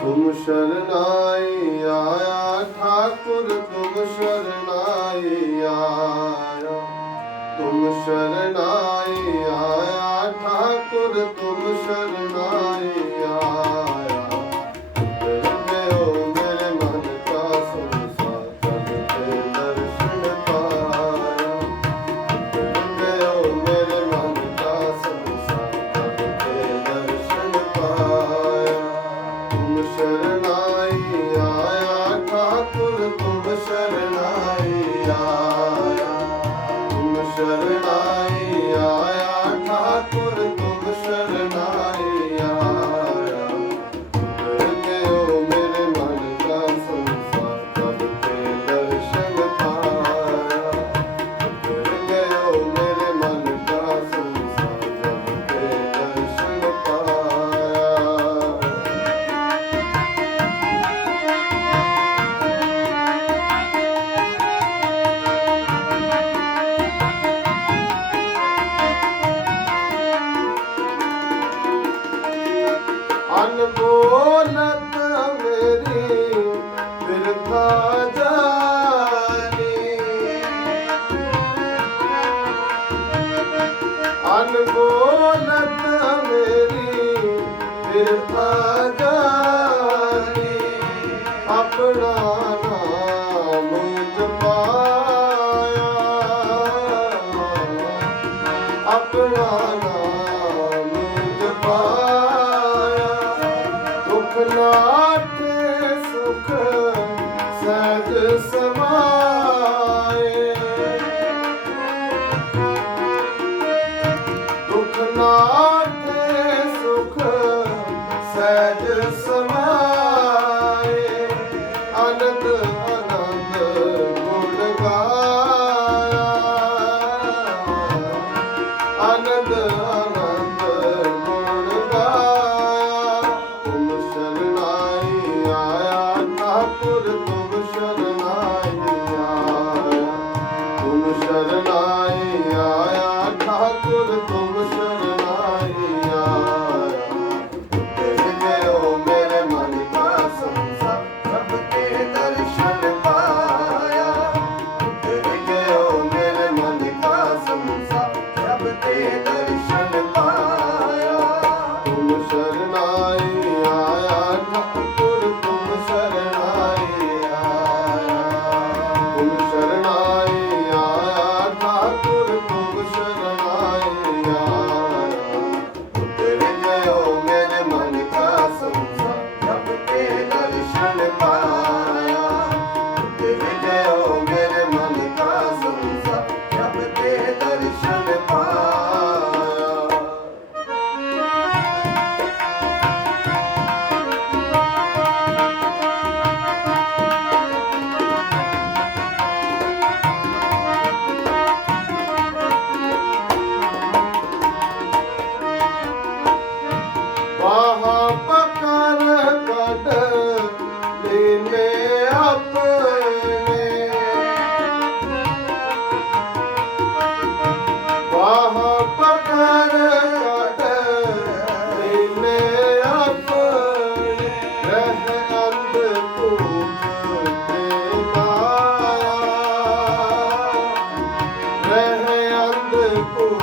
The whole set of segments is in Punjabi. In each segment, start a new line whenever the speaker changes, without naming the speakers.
ਤੁਮ ਸ਼ਰਨਾਈ ਆਇਆ ਠਾਕੁਰ ਤੁਮ ਸ਼ਰਨਾਈ ਆਇਆ ਤੁਮ ਸ਼ਰਨਾਈ ਆਇਆ ਠਾਕੁਰ ਤੁਮ ਸ਼ਰਨ ਸਰਨਾਈ ਆਇਆ ਠਾਕੁਰ ਤੁਮ ਸਰਨਾਈ ਆਇਆ ਤੁਮ ਸਰਨਾਈ না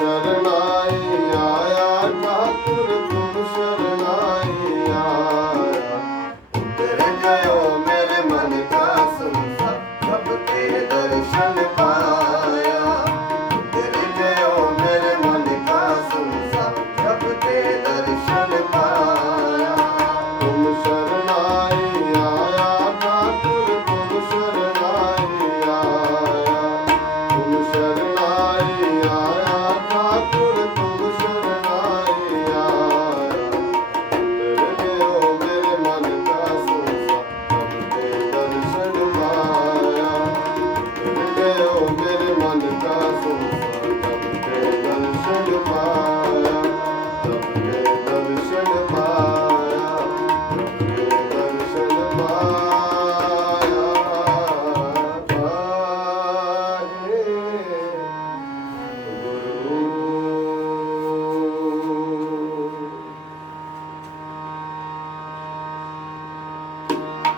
ਤੁਮ ਸ਼ਰਨਾਈ